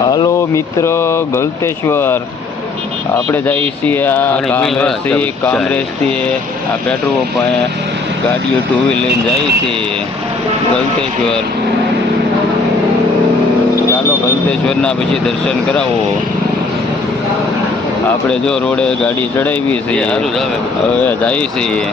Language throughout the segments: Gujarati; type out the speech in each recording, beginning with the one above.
હાલો મિત્ર ગલતેશ્વર. આપણે જઈએ છીએ આ. કામરેજથી આ પેટ્રોલ પંપે ગાડીઓ ટુ વ્હીલ લઈને જઈએ છીએ. ગલતેશ્વર. ચાલો ગલતેશ્વરના પછી દર્શન કરાવો. આપણે જો રોડે ગાડી ચડાવી છે. હવે જઈએ છીએ.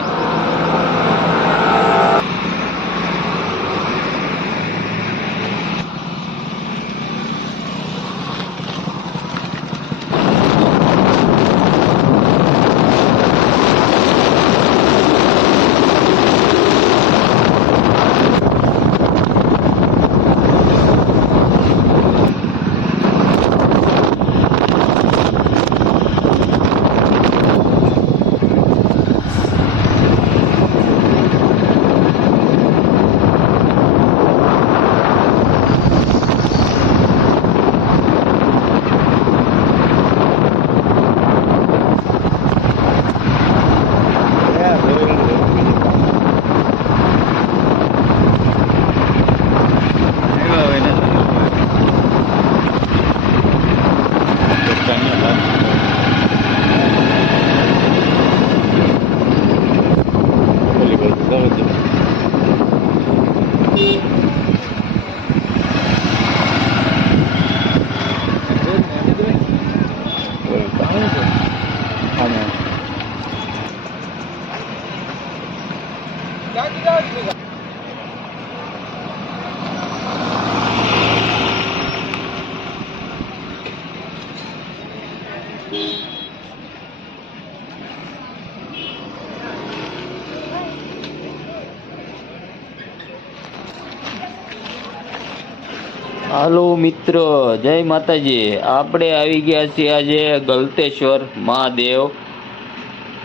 હાલો મિત્રો, જય માતાજી. આપણે આવી ગયા છીએ આજે ગલતેશ્વર મહાદેવ.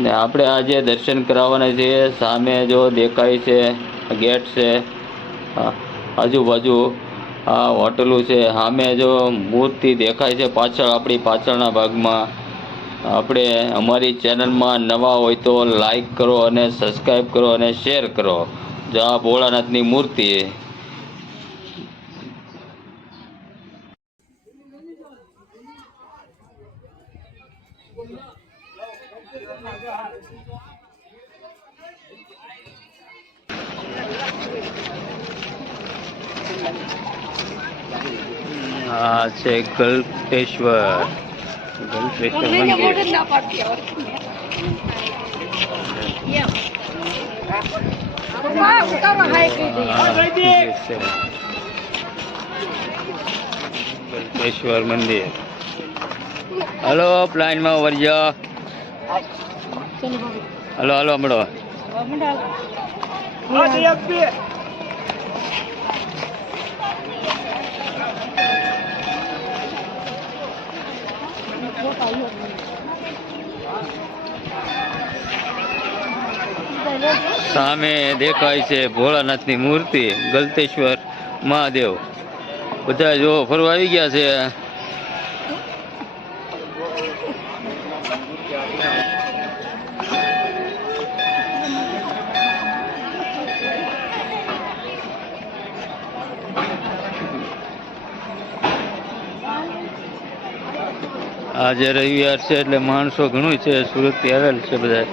ને આપણે આજે દર્શન કરાવવાના છે સામે જો દેખાય છે, ગેટ છે આજુબાજુ, આ હોટલો છે. સામે જો મૂર્તિ દેખાય છે પાછળ, આપણી પાછળના ભાગમાં. આપણે અમારી ચેનલમાં નવા હોય તો લાઈક કરો અને સબસ્ક્રાઈબ કરો અને શેર કરો. જો આ ભોળાનાથની મૂર્તિ. આ છે ગલ્પેશ્વર ગલ્પેશ્વર મંદિર. ગલ્પેશ્વર મંદિર હલો પ્લાનમાં વર્જો હલો હલો હમણો. સામે દેખાય છે ભોળાનાથની મૂર્તિ ગલતેશ્વર મહાદેવ. બધા જો ફરવા આવી ગયા છે. આજે રવિવાર છે એટલે માણસો ઘણું છે સુરતથી આવેલ છે બધા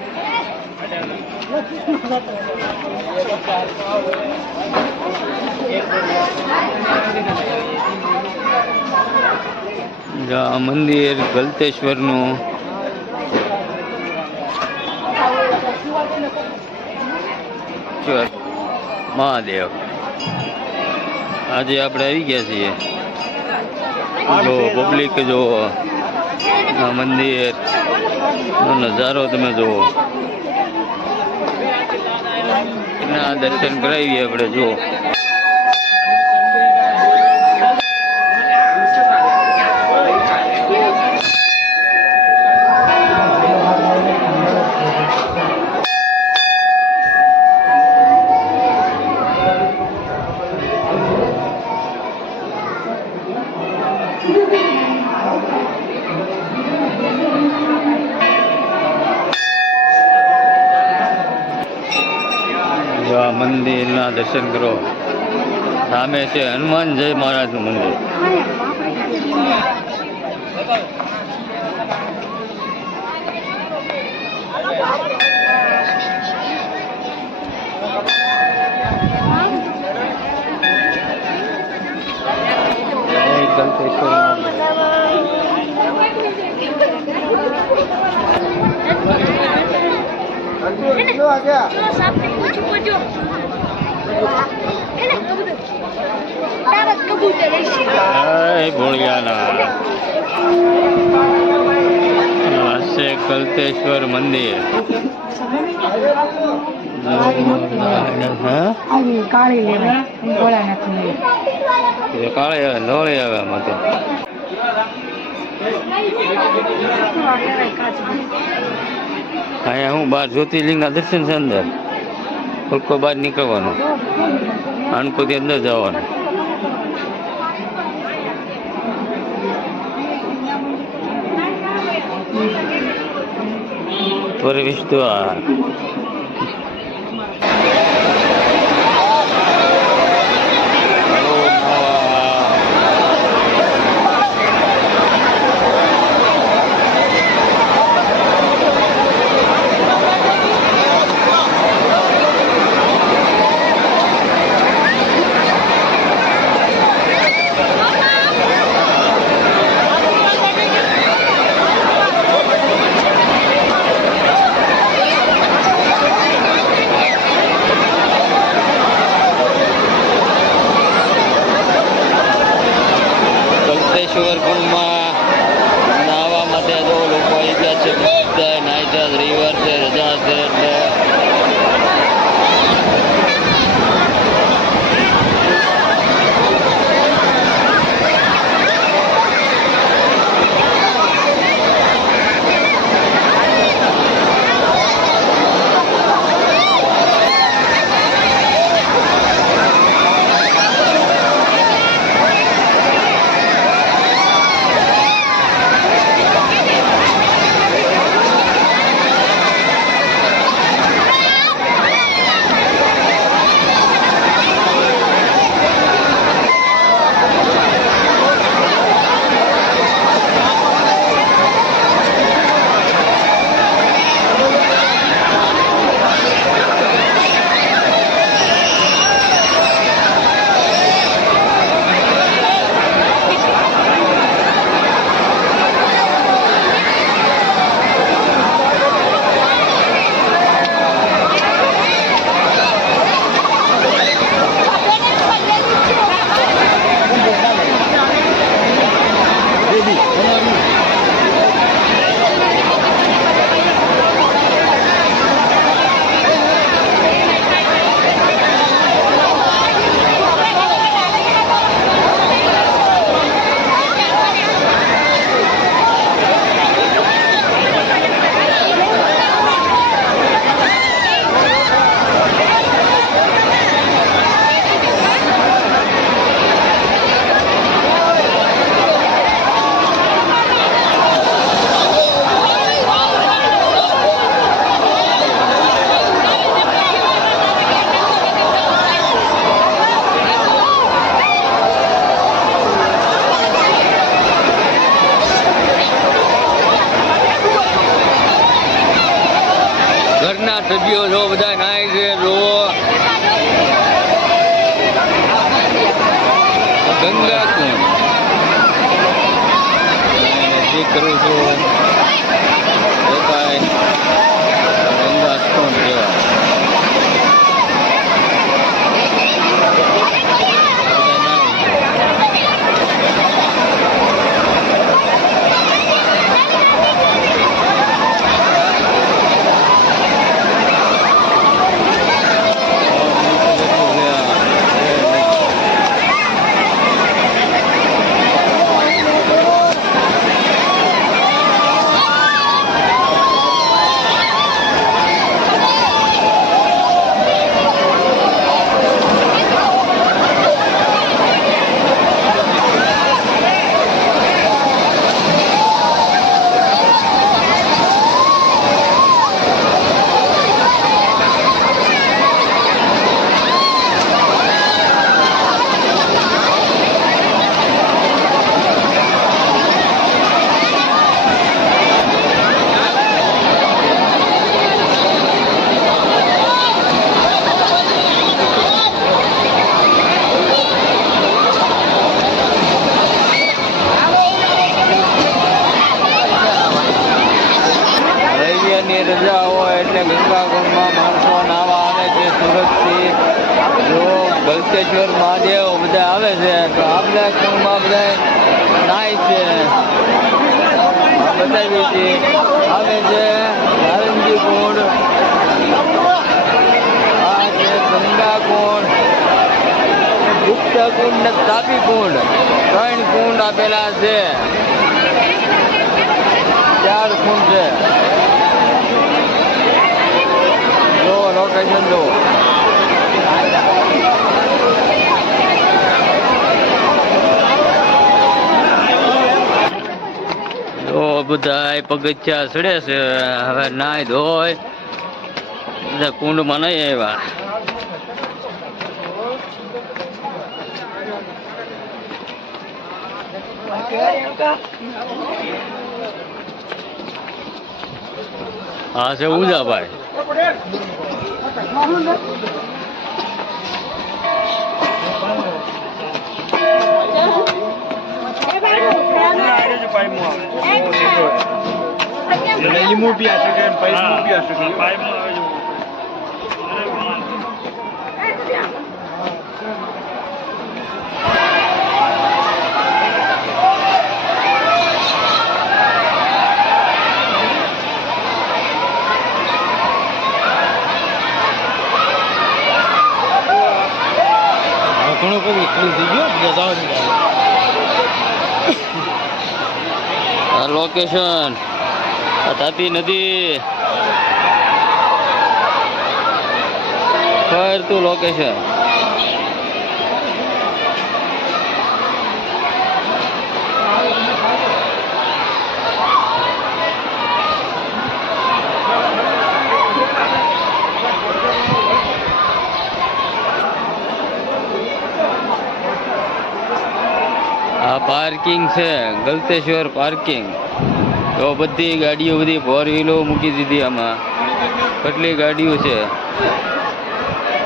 આ મંદિર ગલતેશ્વરનું. શ્વર મહાદેવ. આજે આપણે આવી ગયા છીએ. જો પબ્લિક જો આ મંદિર. નજારો તમે જુઓ. દર્શન કરાવીએ આપણે જુઓ. મંદિરના દર્શન કરો. સામે છે હનુમાન જય મહારાજનું મંદિર. ગંતેશ્વર કબૂતર હશે જય ભોળિયાના આ છે ગલતેશ્વર મંદિર હા આવી કાળી લેવાય ગોળા નાખી એ કાળે આવે લોળી આવે માથે અહીંયા હું બાર જ્યોતિર્લિંગના દર્શન છે અંદર ફૂલકો બહાર નીકળવાનો અણકોથી અંદર જવાનું પ્રવેશદ્વાર કલ્પેશ્વર ઘરના સભ્યો છો બધા નાય છે જોવો ગંગા કુંડ નજીક કરું છું દેખાય ગંગા કુંડ જેવા બધા નાય છે. એટલે ગંગાકુંડમાં માણસો નાવા આવે છે સુરતથી જો ગલતેશ્વર મહાદેવ બધા આવે છે તો આપણા કુંડમાં બધા નાય છે આ બતાવ્યું છે આવે છે. નારંગી કુંડ આ છે ગંગા કુંડ ગુપ્ત કુંડ ને તાપી કુંડ ત્રણ કુંડ આપેલા છે. ચાર કુંડ છે. જો લોકેશન જો જો બધા પગથિયા ચડે છે. હવે નાય ધોય. બધા કુંડમાં નહીં આવ્યા. હા, છે ઉજાભાઈ લીંબુ પી શકે પૈસા પી શકે ઘણો પબ્લિક ખાલી થઈ ગયો બધા જવા આ લોકેશન આ તાપી નદી. ફરતું લોકેશન આ પાર્કિંગ છે ગલતેશ્વર પાર્કિંગ તો બધી ગાડીઓ બધી ફોર વ્હીલો મૂકી દીધી આમાં. કેટલી ગાડીઓ છે?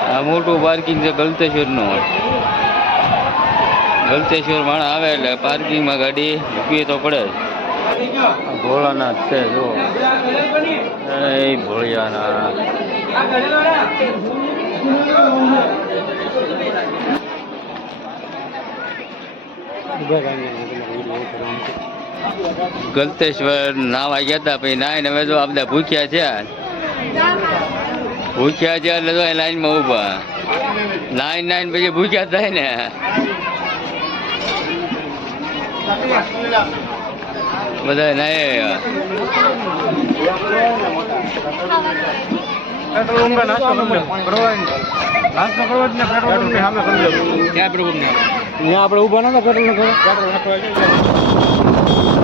આ મોટું પાર્કિંગ છે ગલતેશ્વરનું. ગલતેશ્વર માણસ આવે એટલે પાર્કિંગમાં ગાડી મૂકવી તો પડે. ભોળાનાથ છે જો એ ભોળિયાનાથ. ગલતેશ્વર નાવા ગયા હતા પછી નાઈને હવે આ બધા ભૂખ્યા છે. ભૂખ્યા છે એટલે તો લાઈનમાં ઊભા. નાઈન નાઈન પછી ભૂખ્યા થાય ને. બધા નાય આપણે ઊભા. નતા પેટ્રોલ પેટ્રોલ Thank you.